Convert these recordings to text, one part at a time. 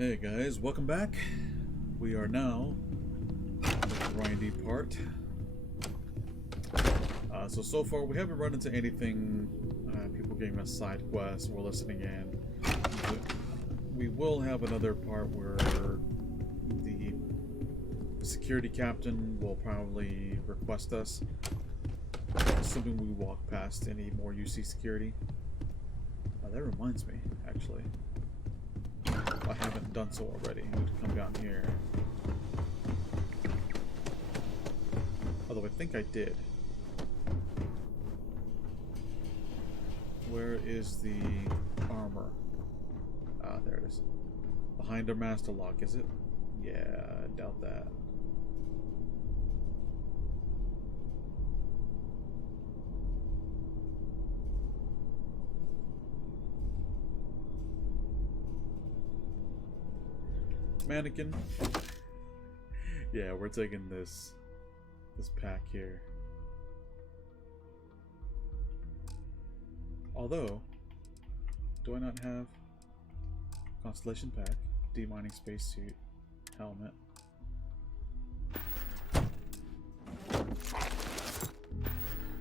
Hey guys, welcome back. We are now in the grindy part. So far we haven't run into anything, people giving us side quests or listening in. But we will have another part where the security captain will probably request us, assuming we walk past any more UC security. That reminds me, actually. I haven't done so already. I need to come down here. Although I think I did. Where is the armor? Ah, there it is. Behind our master lock, is it? Yeah, I doubt that. Mannequin. Yeah, we're taking this pack here. Although, do I not have Constellation pack, demining spacesuit, helmet?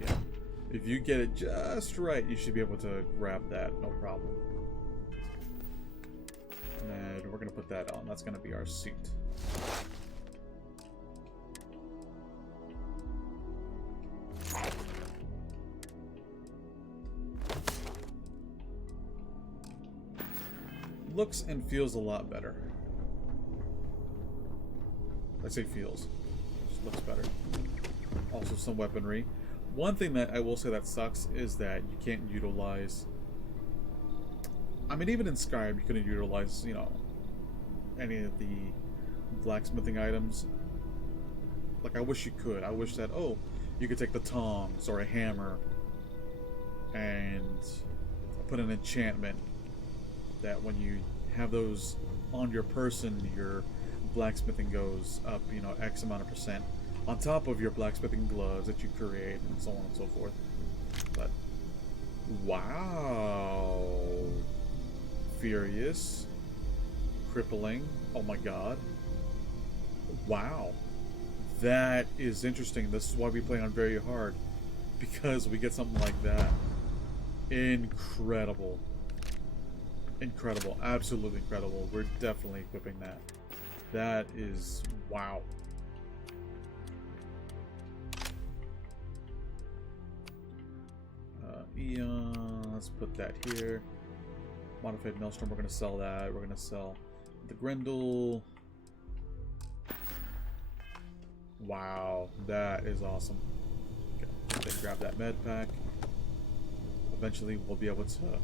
Yeah, if you get it just right, you should be able to grab that, no problem. And we're going to put that on. That's going to be our suit. Looks and feels a lot better. I say feels. Just looks better. Also some weaponry. One thing that I will say that sucks is that you can't utilize... I mean, even in Skyrim, you couldn't utilize, you know, any of the blacksmithing items. Like, I wish you could. I wish that, oh, you could take the tongs or a hammer and put an enchantment that when you have those on your person, your blacksmithing goes up, you know, X amount of percent on top of your blacksmithing gloves that you create and so on and so forth. But, wow. Furious, crippling, oh my god, wow, that is interesting. This is why we play on very hard, because we get something like that. Incredible, incredible, absolutely incredible. We're definitely equipping that. That is wow. Eon, let's put that here. Modified Maelstrom, we're going to sell that. We're going to sell the Grendel. Wow, that is awesome. Okay, then grab that med pack. Eventually, we'll be able to...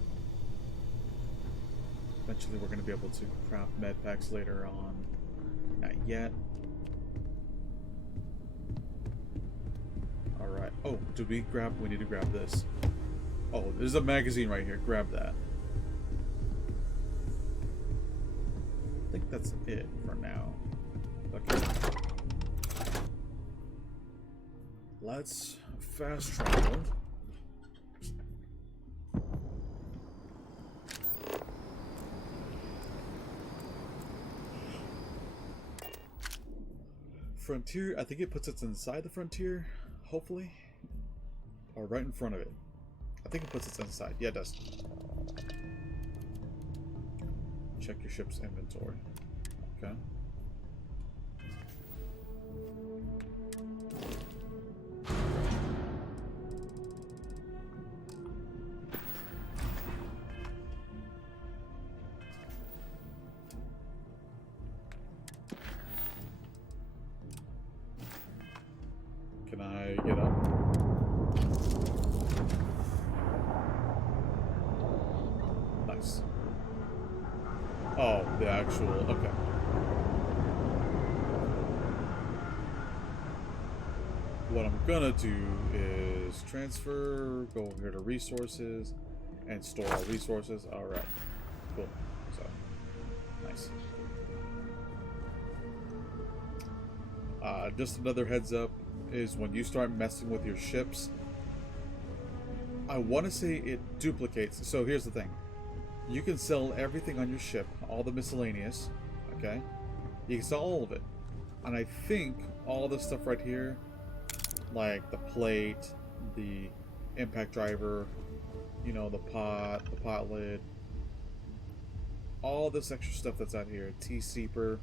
Eventually, we're going to be able to craft med packs later on. Not yet. Alright. Oh, did we grab... We need to grab this. Oh, there's a magazine right here. Grab that. I think that's it for now. Okay. Let's fast travel. Frontier, I think it puts us inside the frontier, hopefully. Or right in front of it. I think it puts us inside. Yeah, it does. Check your ship's inventory. Okay. Can I get up? Nice. Oh, the actual, okay. What I'm gonna do is transfer, go over here to resources, and store our resources. Alright, cool. So, nice. Just another heads up is when you start messing with your ships, I want to say it duplicates. So here's the thing. You can sell everything on your ship, all the miscellaneous, okay? You can sell all of it. And I think all this stuff right here, like the plate, the impact driver, you know, the pot lid, all this extra stuff that's out here, tea steeper,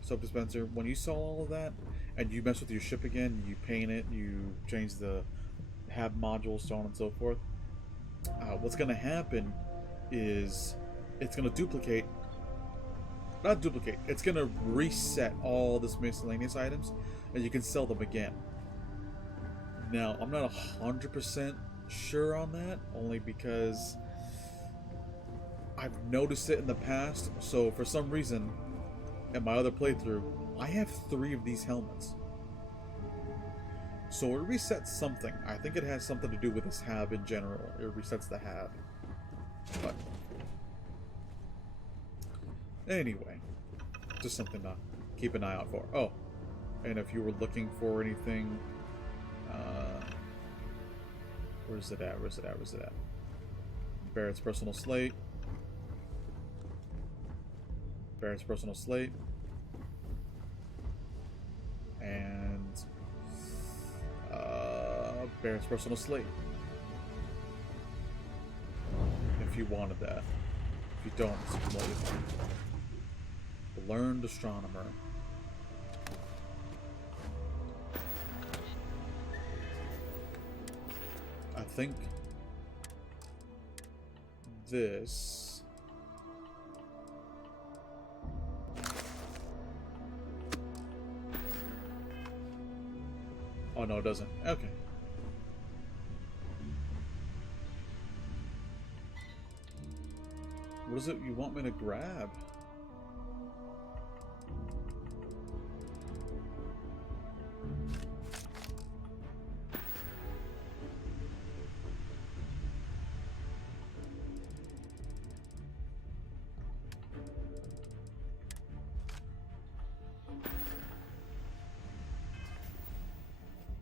soap dispenser, when you sell all of that, and you mess with your ship again, you paint it, you change the hab modules, so on and so forth, what's going to happen is it's going to duplicate, not duplicate, it's going to reset all this miscellaneous items, and you can sell them again. Now, I'm not 100% sure on that, only because I've noticed it in the past. So for some reason, in my other playthrough, I have 3 of these helmets. So it resets something. I think it has something to do with this hab in general. It resets the hab. But anyway, just something to keep an eye out for. Oh, and if you were looking for anything, where's it at? Where's it at? Where's it at? Barrett's personal slate. Barrett's personal slate. And Barrett's personal slate. If you wanted that. If you don't, it's completely fine. The Learned Astronomer. I think this oh no, it doesn't. Okay. What is it you want me to grab?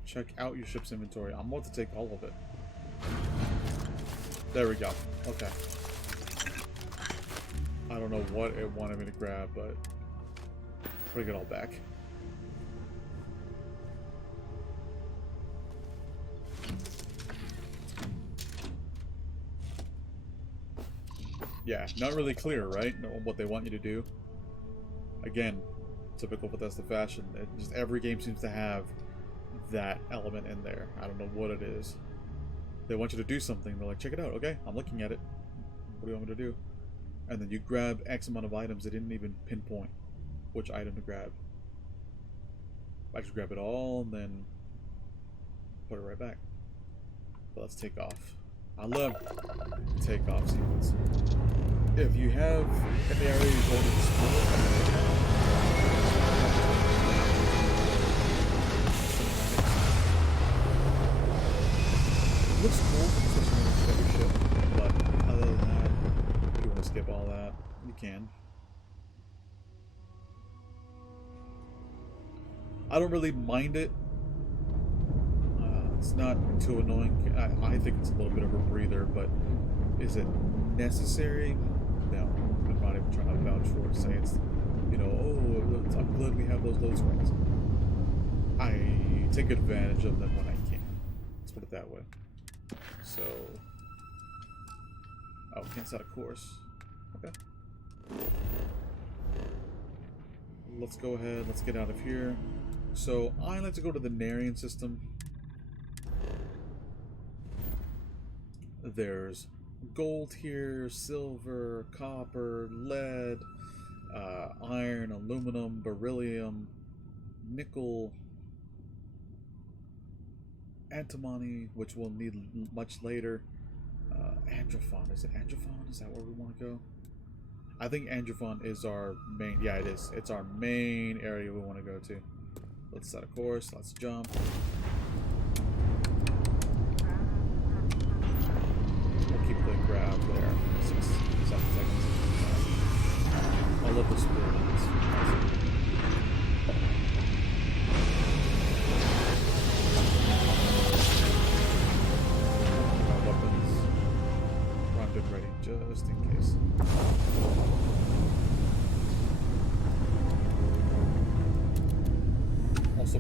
Check out your ship's inventory. I'm about to take all of it. There we go. Okay. I don't know what it wanted me to grab, but bring it all back. Yeah, not really clear, right? What they want you to do. Again, typical Bethesda fashion. Just every game seems to have that element in there. I don't know what it is. They want you to do something. They're like, check it out. Okay, I'm looking at it. What do you want me to do? And then you grab X amount of items. They didn't even pinpoint which item to grab. I just grab it all and then put it right back. But let's take off. I love takeoff sequence. If you have in the area you're going to explore, it looks cool, especially when you get your ship, but other than that, if you want to skip all that, you can. I don't really mind it. It's not too annoying. I think it's a little bit of a breather, but is it necessary? No. I'm not even trying to vouch for it, say it's, you know, oh, I'm glad we have those load screens. I take advantage of them when I can. Let's put it that way. So, oh, can't set a course. Okay. Let's go ahead. Let's get out of here. So, I like to go to the Narian system. There's gold here, silver, copper, lead, iron, aluminum, beryllium, nickel, antimony, which we'll need much later. Androphon. Is it Androphon? Is that where we want to go? I think Androphon is our main... Yeah, it is. It's our main area we want to go to. Let's set a course. Let's jump. We'll keep the grab there. 6, 7 seconds. I love the spirit. Just in case.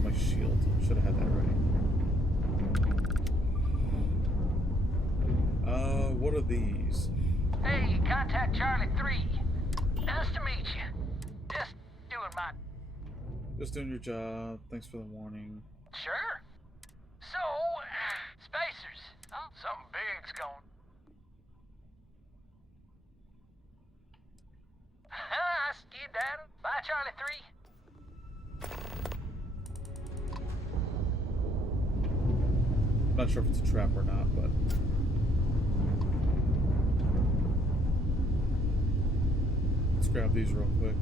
my shield. Should have had that ready. What are these? Hey, contact Charlie 3. Nice to meet you. Just doing your job. Thanks for the warning. Sure. So, spacers. Oh, something big's going. I skedaddle. Bye, Charlie 3. Not sure if it's a trap or not, but let's grab these real quick.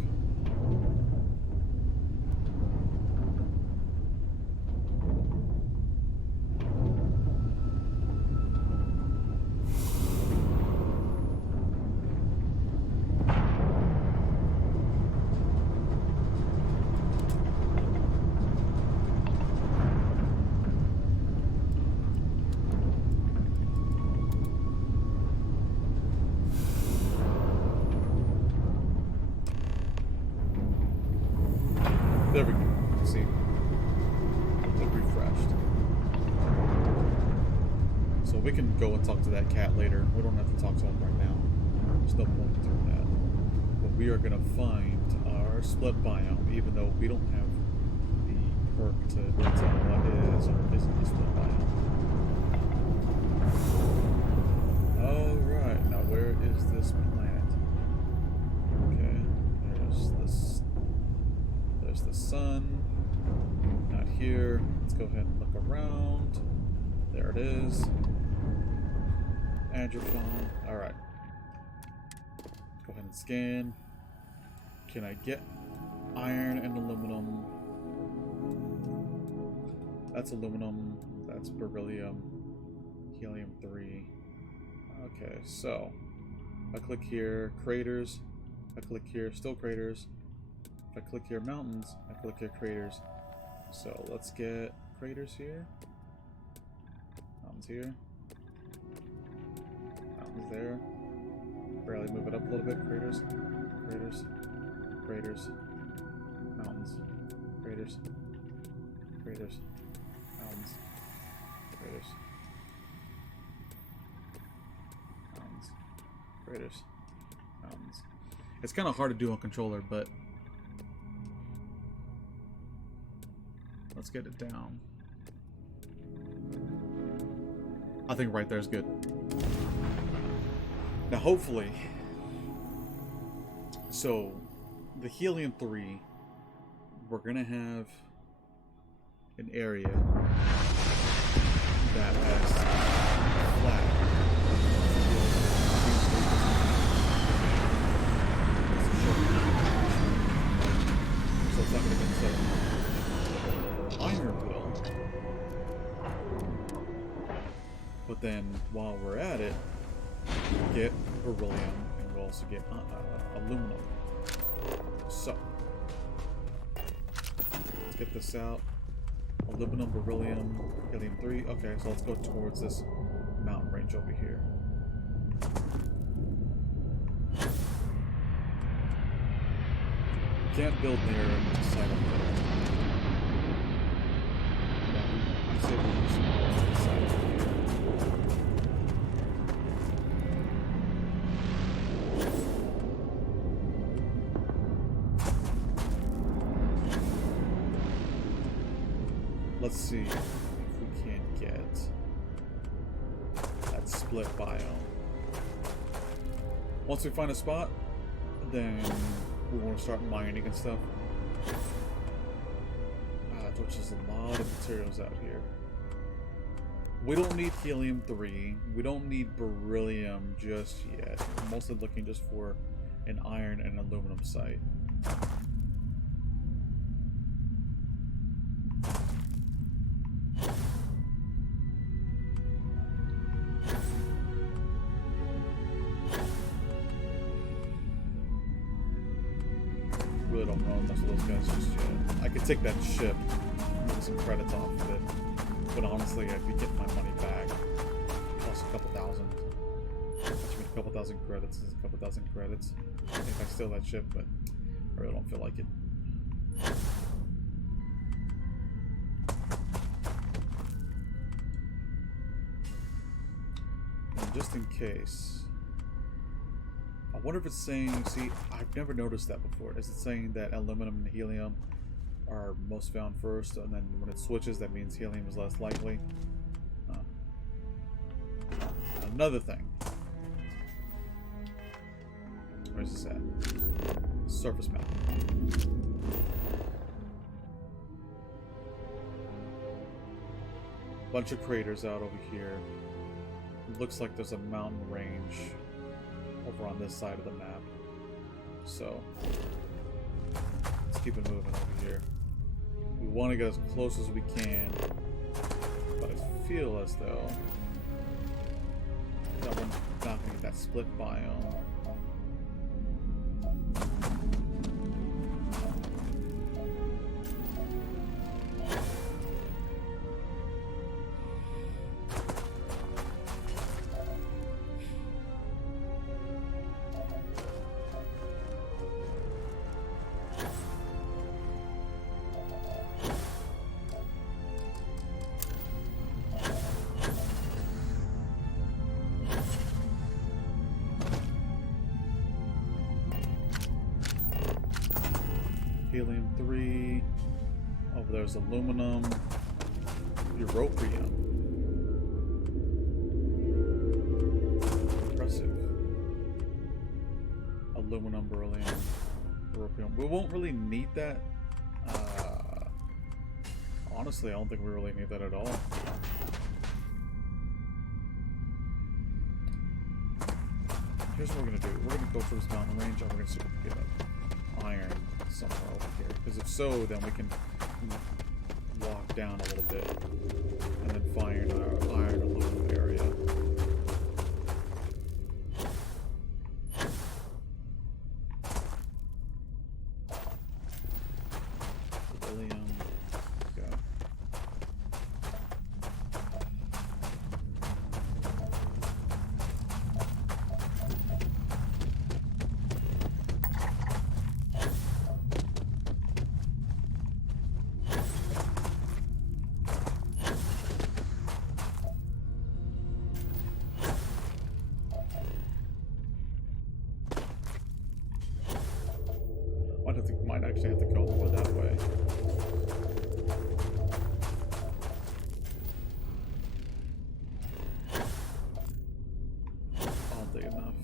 There we go. See, it refreshed. So we can go and talk to that cat later. We don't have to talk to him right now. There's no point in doing that. But we are gonna find our split biome, even though we don't have the perk to tell what is or isn't a split biome. Alright, now where is this planet? Okay, there's the sun. Not here. Let's go ahead and look around. There it is. Add your phone. Alright. Go ahead and scan. Can I get iron and aluminum? That's aluminum. That's beryllium. Helium-3. Okay, so I click here, craters. I click here, still craters. If I click here, mountains. I click here, craters. So let's get craters here. Mountains here. Mountains there. Barely move it up a little bit. Craters. Craters. Craters. Mountains. Craters. Craters. Mountains. Craters. Mountains. Craters. Mountains. It's kind of hard to do on controller, but let's get it down. I think right there is good. Now, hopefully, so the Helium-3, we're gonna have an area that has flat. So it's not gonna get set. Iron will. But then, while we're at it, we'll get beryllium, and we'll also get aluminum. So, let's get this out. Aluminum, beryllium, helium-3. Okay, so let's go towards this mountain range over here. Can't build near the side of the I say we'll use the side of here. Let's see if we can't get that split biome. Once we find a spot, then we want to start mining and stuff. Which is a lot of materials out here. We don't need helium-3. We don't need beryllium just yet. I'm mostly looking just for an iron and aluminum site. Really don't know much of those guys just yet. I could take that ship and get some credits off of it, but honestly, I'd be getting my money back. Plus a couple thousand. Actually, a couple thousand credits is a couple thousand credits. I think I steal that ship, but I really don't feel like it. just in case. I wonder if it's saying, see, I've never noticed that before. Is it saying that aluminum and helium are most found first, and then when it switches, that means helium is less likely? Another thing. Where's this at? Surface map. Bunch of craters out over here. It looks like there's a mountain range over on this side of the map. So, let's keep it moving over here. We want to get as close as we can, but I feel as though that one's not going to get that split biome. Helium-3. Over there's aluminum. Europium. Impressive. Aluminum, beryllium, europium. We won't really need that. Honestly, I don't think we really need that at all. Here's what we're gonna do. We're gonna go for this mountain range, and we're gonna see if we can get iron somewhere over here. Because if so, then we can walk down a little bit and then find our iron aluminum area. Beryllium. Go. Might actually have to go more that way. Oddly enough.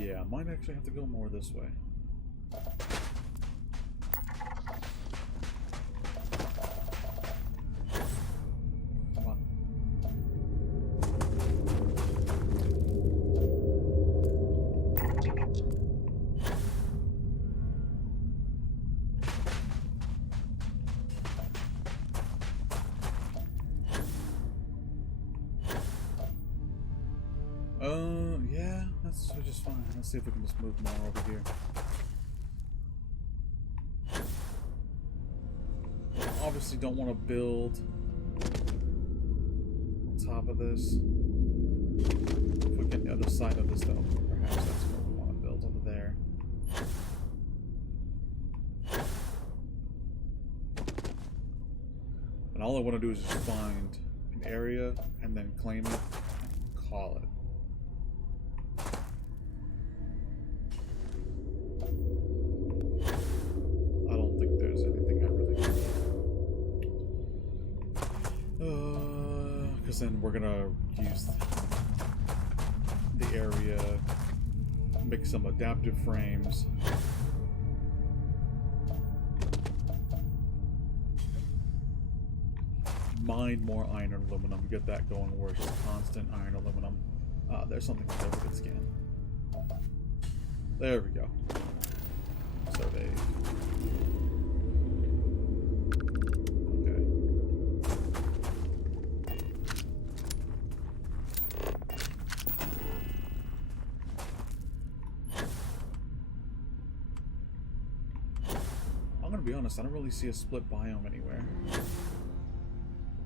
Yeah, might actually have to go more this way. Yeah, that's just fine. Let's see if we can just move more over here. Obviously don't want to build on top of this. If we get the other side of this though, perhaps that's where we want to build over there. And all I want to do is just find an area and then claim it and call it. Then we're gonna use the area, make some adaptive frames. Mine more iron and aluminum, get that going where it's just constant iron aluminum. There's something with overhead scan. There we go. Survey. To be honest, I don't really see a split biome anywhere.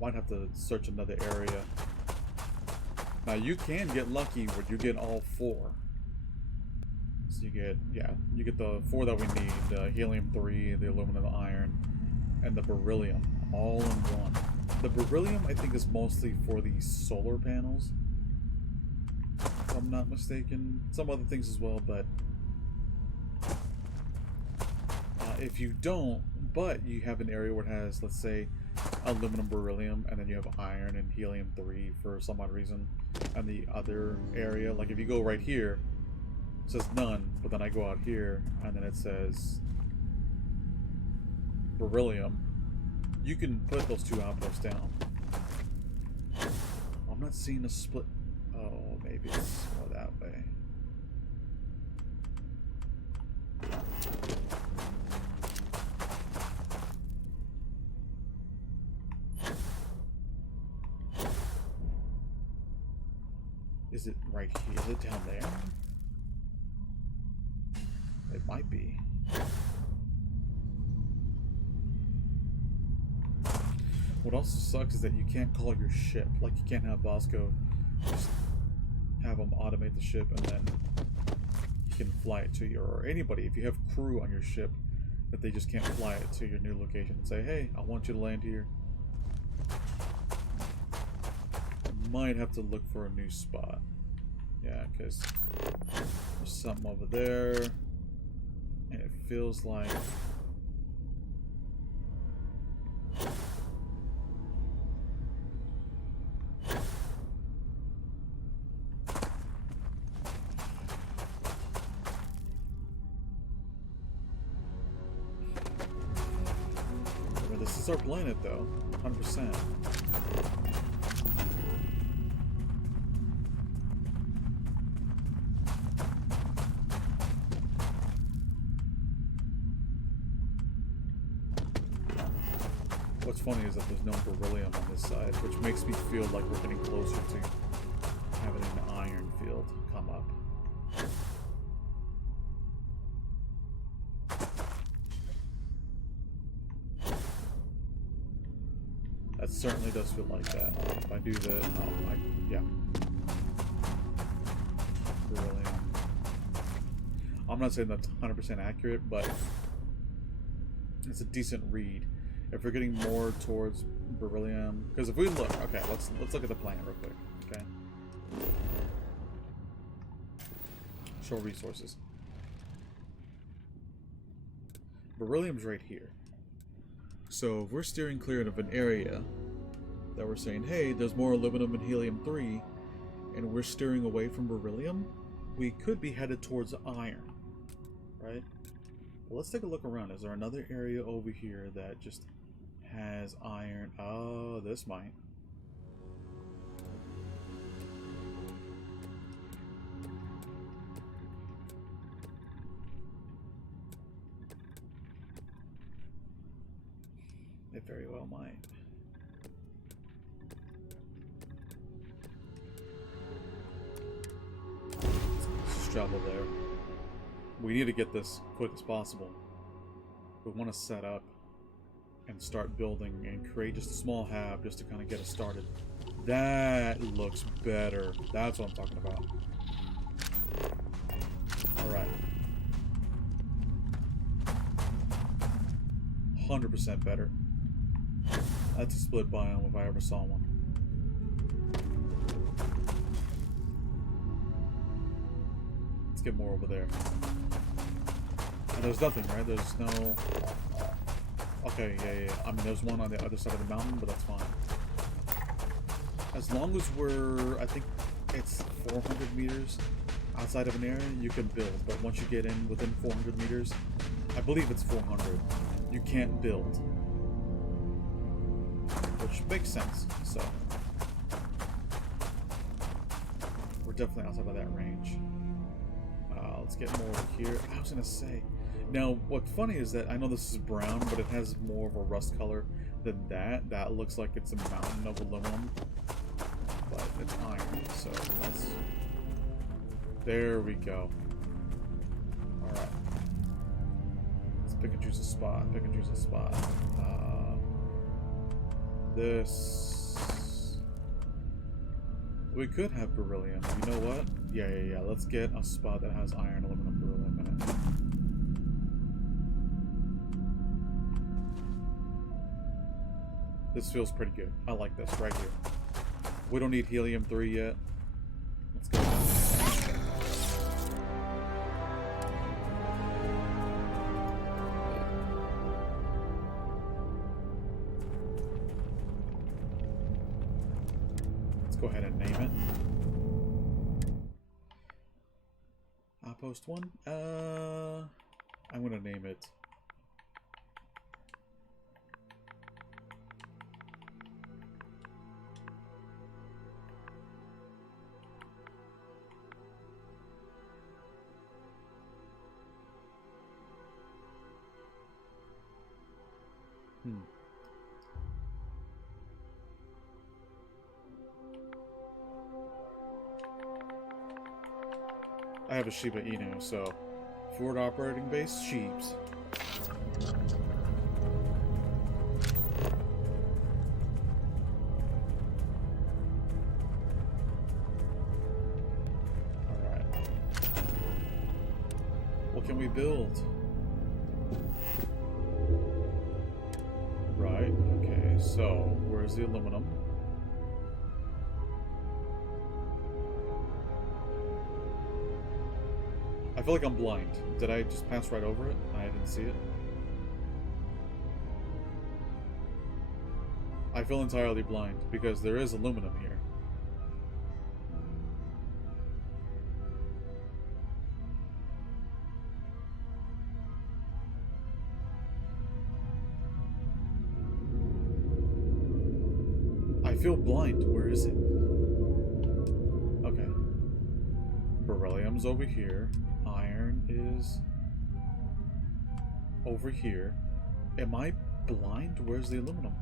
Might have to search another area. Now you can get lucky where you get all four. So you get, yeah, you get the 4 that we need, the helium-3, the aluminum, iron, and the beryllium, all in one. The beryllium, I think, is mostly for the solar panels, if I'm not mistaken. Some other things as well, but if you don't, but you have an area where it has, let's say, aluminum, beryllium, and then you have iron and helium-3 for some odd reason, and the other area, like if you go right here, it says none, but then I go out here, and then it says beryllium, you can put those 2 outposts down. I'm not seeing a split. Oh, maybe it's more that way. Is it right here? Is it down there? It might be. What also sucks is that you can't call your ship. Like, you can't have Bosco just have them automate the ship and then you can fly it to you. Or anybody, if you have crew on your ship, that they just can't fly it to your new location and say, hey, I want you to land here. Might have to look for a new spot. Yeah, because there's something over there. And it feels like... Well, this is our planet, though. 100%. What's funny is that there's no beryllium on this side, which makes me feel like we're getting closer to having an iron field come up. That certainly does feel like that. If I do the, yeah. Beryllium. I'm not saying that's 100% accurate, but it's a decent read. If we're getting more towards beryllium, because if we look, okay, let's look at the plan real quick, okay? Show resources. Beryllium's right here. So if we're steering clear of an area that we're saying, hey, there's more aluminum and helium-3, and we're steering away from beryllium, we could be headed towards iron, right? Well, let's take a look around. Is there another area over here that just has iron? Oh, this might. It very well might. Let's just travel there. We need to get this quick as possible. We want to set up and start building and create just a small hab just to kind of get us started. That looks better. That's what I'm talking about. Alright. 100% better. That's a split biome if I ever saw one. Let's get more over there. And there's nothing, right? There's no... Okay, yeah. I mean, there's one on the other side of the mountain, but that's fine. As long as we're... I think it's 400 meters outside of an area, you can build. But once you get in within 400 meters, I believe it's 400, you can't build. Which makes sense, so... We're definitely outside of that range. Let's get more over here. I was gonna say... Now, what's funny is that I know this is brown, but it has more of a rust color than that. That looks like it's a mountain of aluminum, but it's iron, so let's... There we go. Alright. Let's pick and choose a spot. This... We could have beryllium. You know what? Yeah. Let's get a spot that has iron, aluminum, beryllium. This feels pretty good. I like this right here. We don't need helium-3 yet. Let's go. Let's go ahead and name it. Outpost 1? I'm gonna name it... I have a Shiba Inu, so forward operating base, sheeps. Alright. What can we build? Right, okay, so where's the aluminum? I feel like I'm blind. Did I just pass right over it? I didn't see it. I feel entirely blind because there is aluminum here. I feel blind. Where is it? Okay. Beryllium's over here. Iron is over here. Am I blind? Where's the aluminum?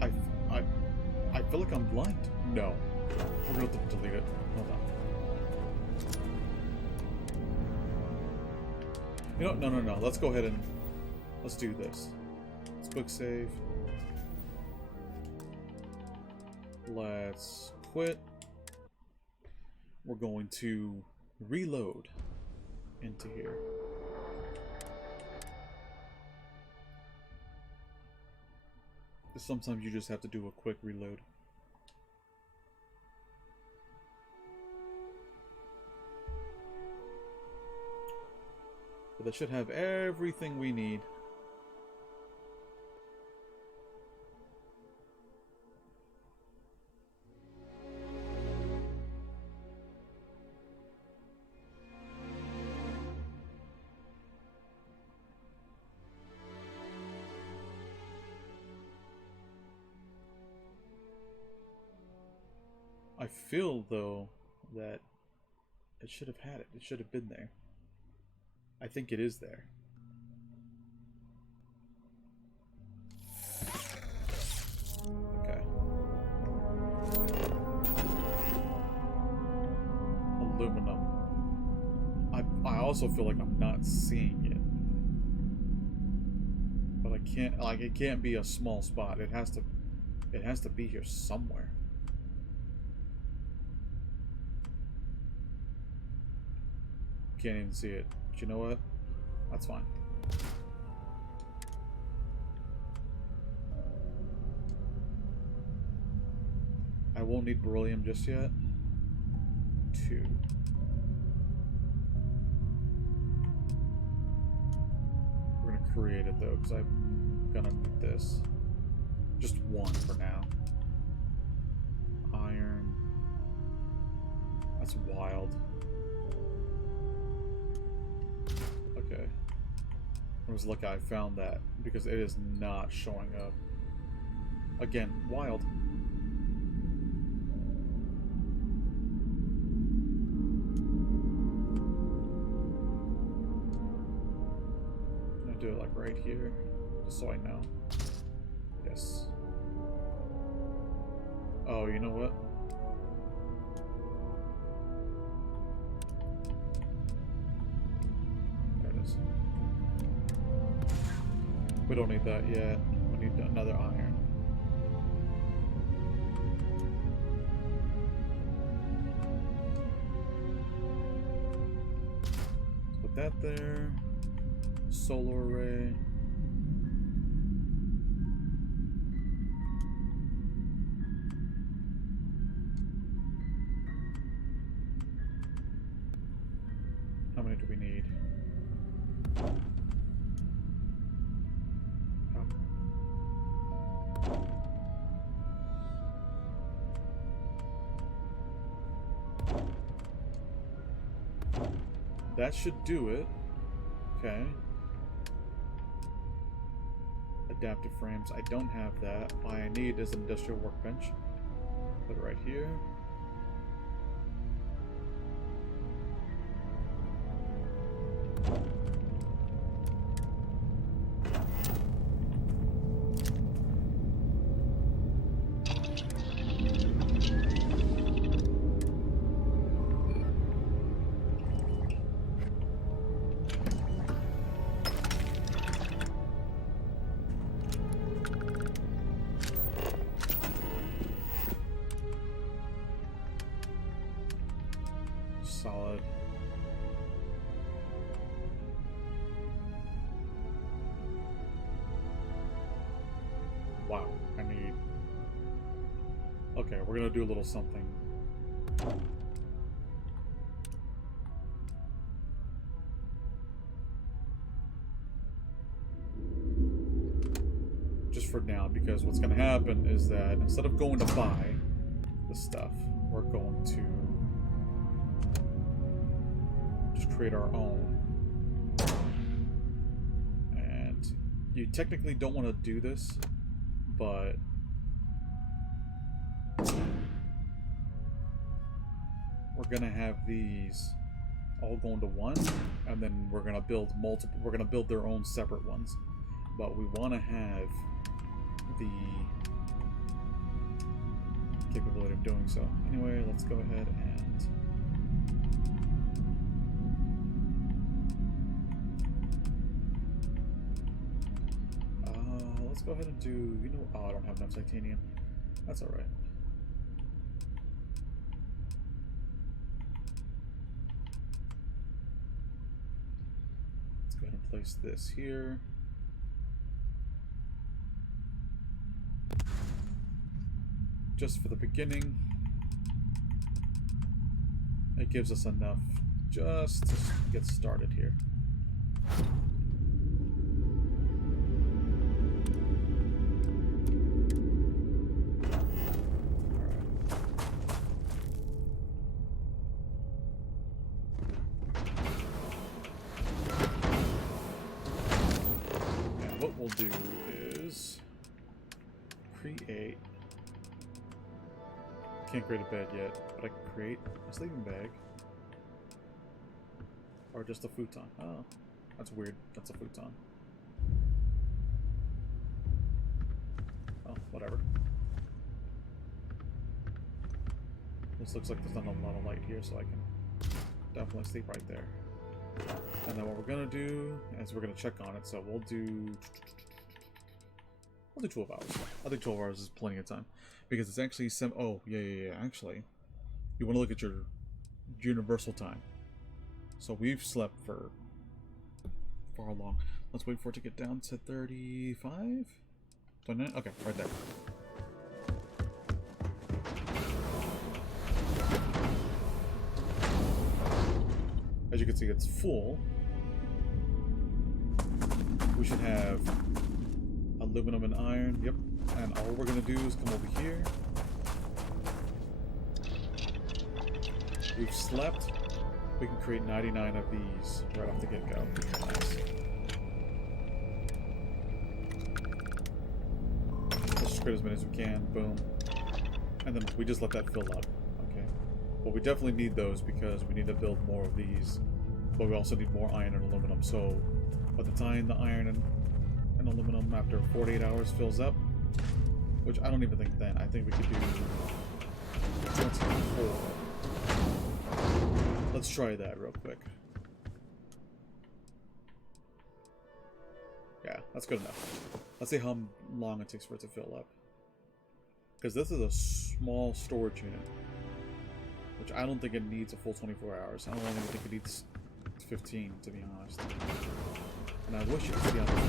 I feel like I'm blind. No. We're going to have to delete it. Hold on. You know, no. Let's go ahead and let's do this. Let's quick save. Let's quit. We're going to reload into here. Sometimes you just have to do a quick reload. But that should have everything we need. I feel, though, that it should have had it. It should have been there. I think it is there. Okay. Aluminum. I also feel like I'm not seeing it. But I can't, like, it can't be a small spot. It has to be here somewhere. Can't even see it. But you know what? That's fine. I won't need beryllium just yet. 2. We're gonna create it though, because I'm gonna need this. Just 1 for now. Iron. That's wild. Okay. I was lucky I found that because it is not showing up. Again, wild. I'm gonna do it like right here, just so I know. Yes. Oh, you know what? We don't need that yet. need another iron. Let's put that there. Solar array. How many do we need? That should do it. Okay. Adaptive frames. I don't have that. What I need is an industrial workbench. Put it right here. Solid. Wow, I need... Okay, we're gonna do a little something. Just for now, because what's gonna happen is that instead of going to buy the stuff, we're going to create our own. And you technically don't want to do this, but we're gonna have these all go into one, and then we're gonna build multiple. We're gonna build their own separate ones, but we want to have the capability of doing so. Anyway, let's go ahead and let's go ahead and do, you know, oh, I don't have enough titanium. That's alright. Let's go ahead and place this here. Just for the beginning. It gives us enough just to get started here. We'll do is create. Can't create a bed yet, but I can create a sleeping bag or just a futon. Oh, that's weird. That's a futon. Oh, whatever. This looks like there's not a lot of light here, so I can definitely sleep right there. And then what we're gonna do is we're gonna check on it. So we'll do 12 hours. I think 12 hours is plenty of time because it's actually oh yeah. Actually, you want to look at your universal time. So we've slept for far long. Let's wait for it to get down to 35. 29. Okay, right there. As you can see, it's full. We should have aluminum and iron. Yep. And all we're going to do is come over here. We've slept. We can create 99 of these right off the get-go. Nice. Let's just create as many as we can. Boom. And then we just let that fill up. Okay. Well, we definitely need those because we need to build more of these. But we also need more iron and aluminum. So by the time the iron and aluminum after 48 hours fills up, which I don't even think then, I think we could do 24. Let's try that real quick. Yeah, that's good enough. Let's see how long it takes for it to fill up. Because this is a small storage unit, which I don't think it needs a full 24 hours. I don't even think it needs 15, to be honest. And I wish you could see how much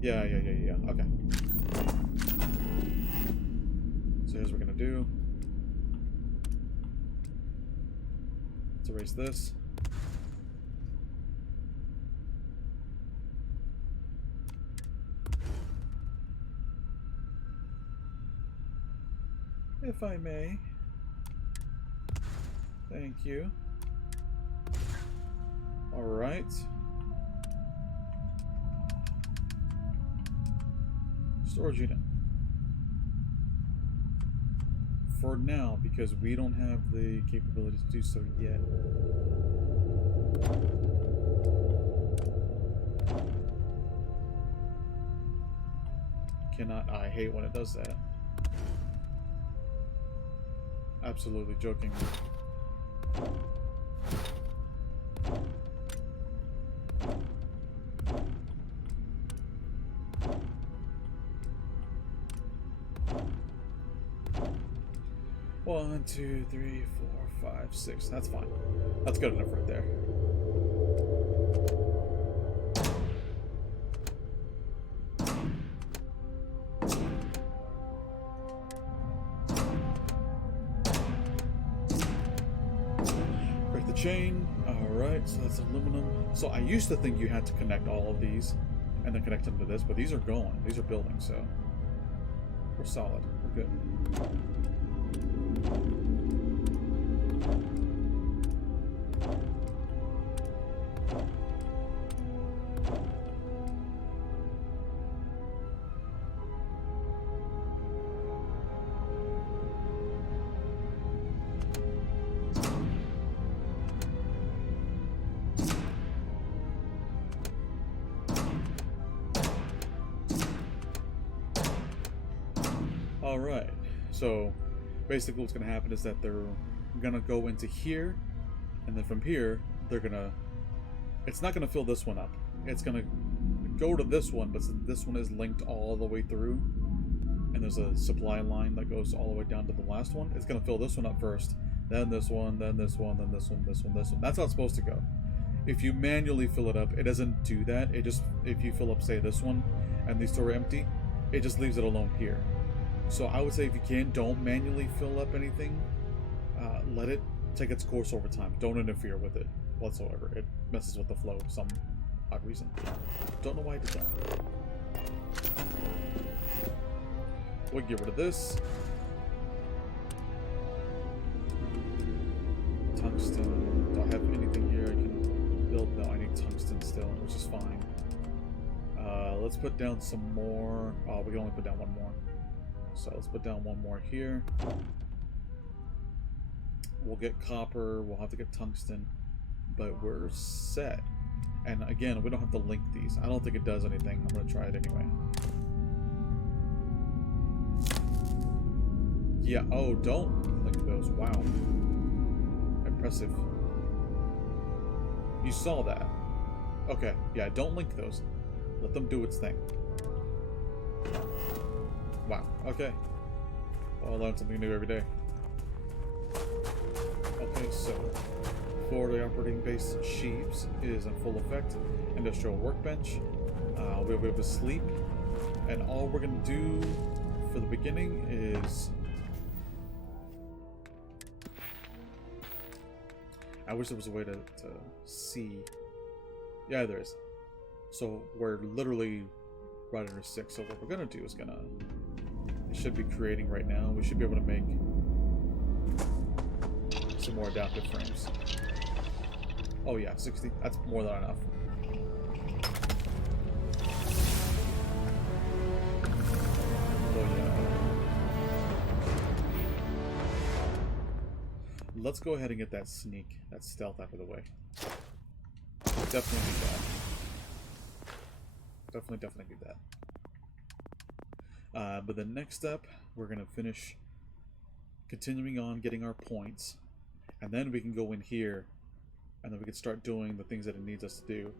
Yeah. Okay. So here's what we're gonna do. Let's erase this. If I may. Thank you. Alright. Storage unit. For now, because we don't have the capability to do so yet. Cannot. I hate when it does that. Absolutely joking. One, two, three, 4, 5, 6. That's fine. That's good enough right there. Break the chain. Alright, so that's aluminum. So I used to think you had to connect all of these and then connect them to this, but these are going. These are building, so we're solid. We're good. Alright, so basically what's going to happen is that they're going to go into here, and then from here, they're going to... It's not going to fill this one up. It's going to go to this one, but this one is linked all the way through, and there's a supply line that goes all the way down to the last one. It's going to fill this one up first, then this one, then this one, then this one, this one, this one. That's how it's supposed to go. If you manually fill it up, it doesn't do that. It just, if you fill up, say, this one, and these two are empty, it just leaves it alone here. So I would say if you can, don't manually fill up anything. Let it take its course over time. Don't interfere with it whatsoever. It messes with the flow for some odd reason. Don't know why I did that. We'll get rid of this. Tungsten. Do I have anything here I can build? No, I need tungsten still, which is fine. Let's put down some more. Oh, we can only put down one more. So let's put down one more here. We'll get copper, we'll have to get tungsten, but we're set. And again, we don't have to link these. I don't think it does anything. I'm going to try it anyway. Yeah, oh, don't link those. Wow. Impressive. You saw that. Okay, yeah, don't link those. Let them do its thing. Wow, okay. Well, I learn something new every day. Okay, so Florida operating base sheaves is in full effect. Industrial workbench. We'll be able to sleep. And all we're going to do for the beginning is... I wish there was a way to see. Yeah, there is. So we're literally right under 6. So what we're going to do is it should be creating right now. We should be able to make some more adaptive frames. Oh yeah, 60. That's more than enough. Oh yeah. Let's go ahead and get that sneak, that stealth out of the way. Definitely need that. Definitely need that. But the next step, we're going to finish continuing on getting our points, and then we can go in here, and then we can start doing the things that it needs us to do.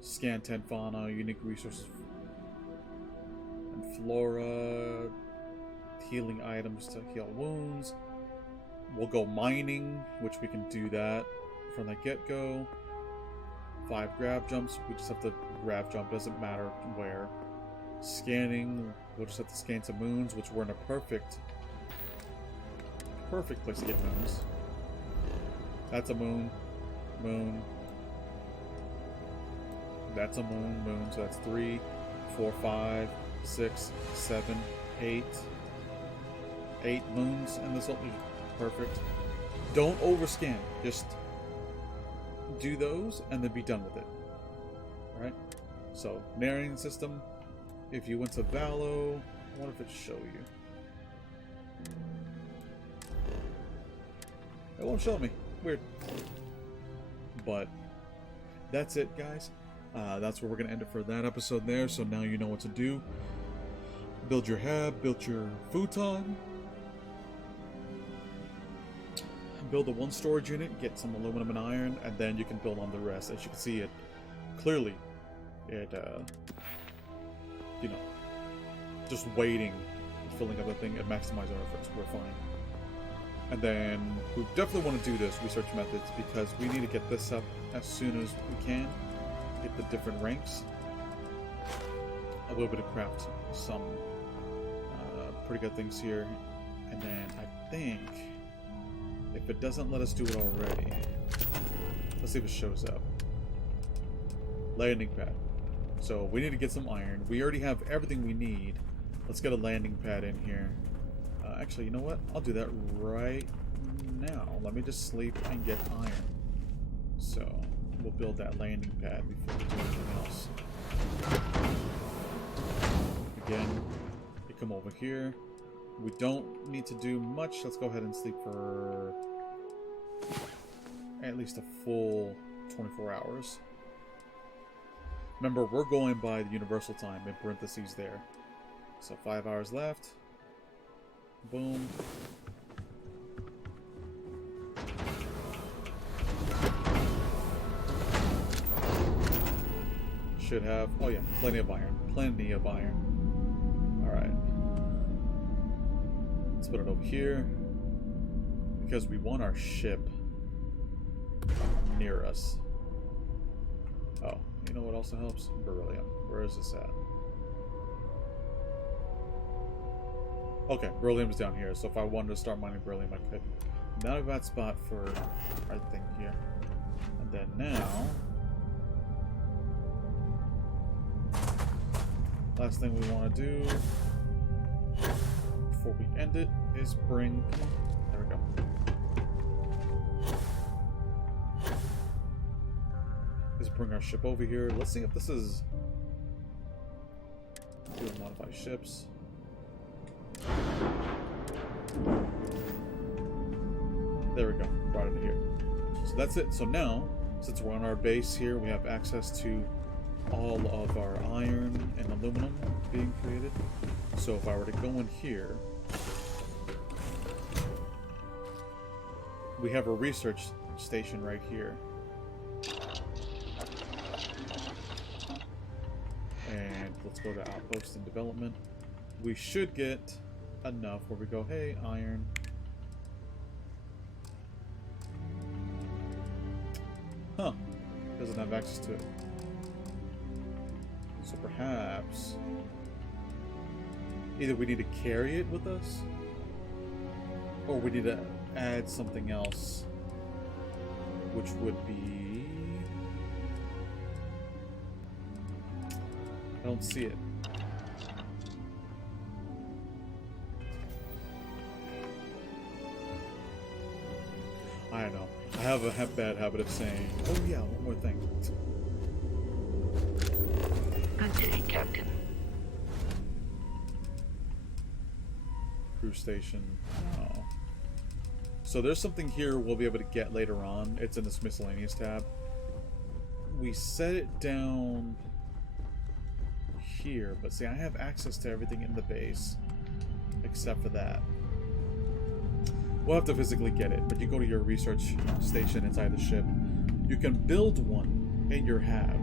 Scan 10 fauna, unique resources and flora, healing items to heal wounds. We'll go mining, which we can do that from the get-go. 5 grab jumps, we just have to grab jump, doesn't matter where. Scanning, we'll just have to scan some moons, which we're in a perfect place to get moons. That's a moon. Moon. That's a moon. Moon. So that's 3, 4, 5, 6, 7, 8. 8 moons in this. Perfect. Don't overscan. Just do those and then be done with it. Alright? So, narrating system. If you went to Valo, what if it show you? It won't show me. Weird. But that's it, guys. That's where we're going to end it for that episode there. So now you know what to do. Build your hab, build your futon. Build a 1 storage unit, get some aluminum and iron, and then you can build on the rest. As you can see, it clearly, you know, just waiting, filling up the thing, and maximize our efforts. We're fine. And then we definitely want to do this research methods because we need to get this up as soon as we can. Get the different ranks. A little bit of craft some pretty good things here. And then I think if it doesn't let us do it already, let's see if it shows up. Landing pad. So we need to get some iron. We already have everything we need. Let's get a landing pad in here. Actually, you know what? I'll do that right now. Let me just sleep and get iron. So we'll build that landing pad before we do anything else. Again, you come over here. We don't need to do much. Let's go ahead and sleep for at least a full 24 hours. Remember, we're going by the universal time in parentheses there. So 5 hours left. Boom. Should have, oh yeah, plenty of iron. Plenty of iron. Alright. Let's put it over here. Because we want our ship near us. Oh, you know what also helps? Beryllium. Where is this at? Okay, beryllium's down here, so if I wanted to start mining beryllium, I could. Not a bad spot for our thing here. And then now, last thing we want to do before we end it is bring. Come on, there we go. Is bring our ship over here. Let's see if this is doing modify ships. There we go, brought it here. So that's it. So now, since we're on our base here, we have access to all of our iron and aluminum being created. So if I were to go in here, we have a research station right here. And let's go to outpost and development. We should get enough where we go, hey, iron. Huh. Doesn't have access to it. So perhaps either we need to carry it with us, or we need to add something else, which would be... I don't see it. I don't know. I have a bad habit of saying, oh yeah, one more thing. Good day, Captain. Crew station. Oh. So there's something here we'll be able to get later on. It's in this miscellaneous tab. We set it down here, but see, I have access to everything in the base except for that. We'll have to physically get it, but you go to your research station inside the ship. You can build one in your hab.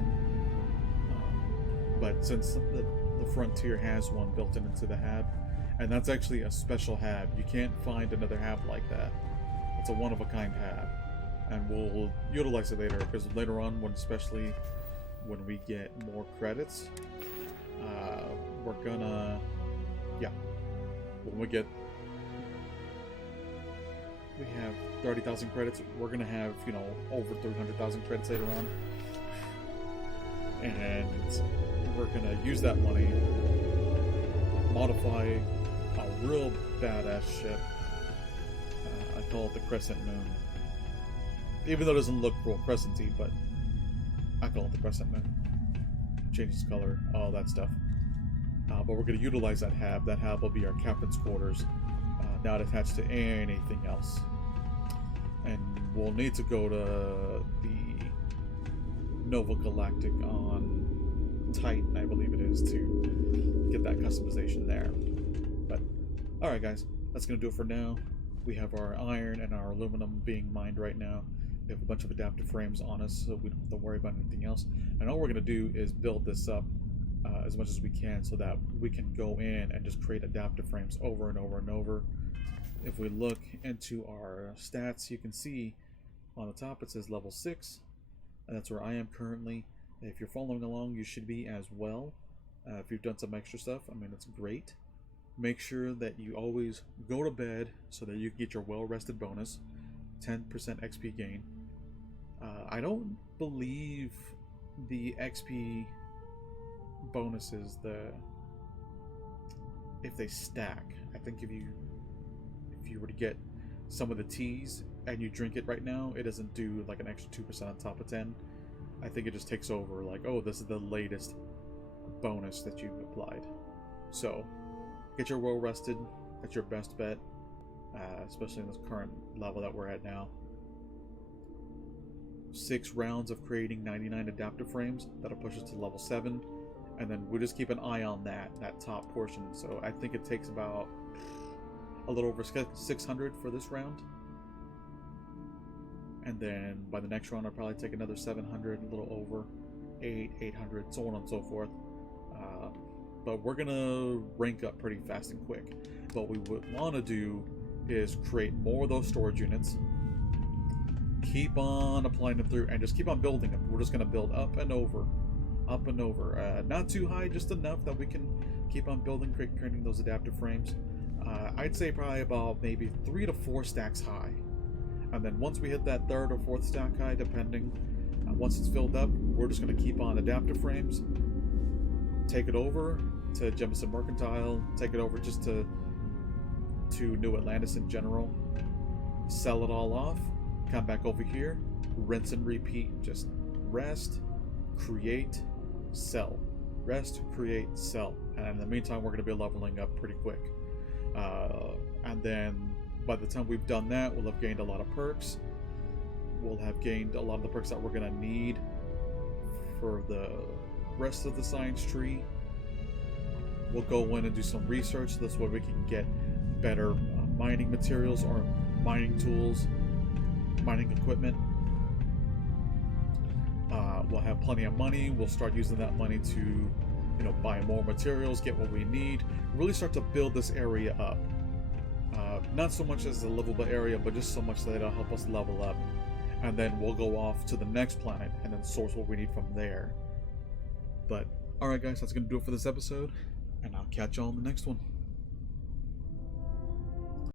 but since the Frontier has one built into the hab, and that's actually a special hab. You can't find another hab like that. It's a one-of-a-kind hab, and we'll utilize it later, because later on, especially when we get more credits, we're gonna, yeah, when we have 30,000 credits, we're gonna have, you know, over 300,000 credits later on, and we're gonna use that money, modify a real badass ship. I call it the Crescent Moon, even though it doesn't look real crescenty, but I call it the Crescent Moon. Changes color, all that stuff. But we're going to utilize that hab. That hab will be our captain's quarters, not attached to anything else. And we'll need to go to the Nova Galactic on Titan, I believe it is, to get that customization there. But, alright guys, that's going to do it for now. We have our iron and our aluminum being mined right now. We have a bunch of adaptive frames on us, so we don't have to worry about anything else. And all we're going to do is build this up as much as we can, so that we can go in and just create adaptive frames over and over and over. If we look into our stats, you can see on the top it says level 6, and that's where I am currently. If you're following along, you should be as well. If you've done some extra stuff, I mean, it's great. Make sure that you always go to bed so that you can get your well-rested bonus, 10% XP gain. I don't believe the XP bonuses, if they stack. I think if you were to get some of the teas and you drink it right now, it doesn't do like an extra 2% on top of 10. I think it just takes over, like, oh, this is the latest bonus that you've applied. So get your well rested. That's your best bet, especially in this current level that we're at now. 6 rounds of creating 99 adaptive frames. That'll push us to level 7. And then we'll just keep an eye on that top portion. So I think it takes about a little over 600 for this round. And then by the next round, I'll probably take another 700, a little over 800, so on and so forth. But we're gonna rank up pretty fast and quick. What we would want to do is create more of those storage units. Keep on applying them through and just keep on building them. We're just gonna build up and over. Up and over, not too high, just enough that we can keep on building, creating those adaptive frames. I'd say probably about maybe 3 to 4 stacks high, and then once we hit that 3rd or 4th stack high, depending, once it's filled up, we're just going to keep on adaptive frames, take it over to Jemison Mercantile, take it over just to New Atlantis in general, sell it all off, come back over here, rinse and repeat, just rest, create, sell, rest, create, sell, and in the meantime we're going to be leveling up pretty quick, and then by the time we've done that, we'll have gained a lot of perks. We'll have gained a lot of the perks that we're going to need for the rest of the science tree. We'll go in and do some research. This way we can get better mining materials or mining tools, mining equipment. We'll have plenty of money. We'll start using that money to, you know, buy more materials, get what we need, really start to build this area up. Not so much as a livable area, but just so much that it'll help us level up. And then we'll go off to the next planet and then source what we need from there. But, alright guys, that's going to do it for this episode, and I'll catch y'all in the next one.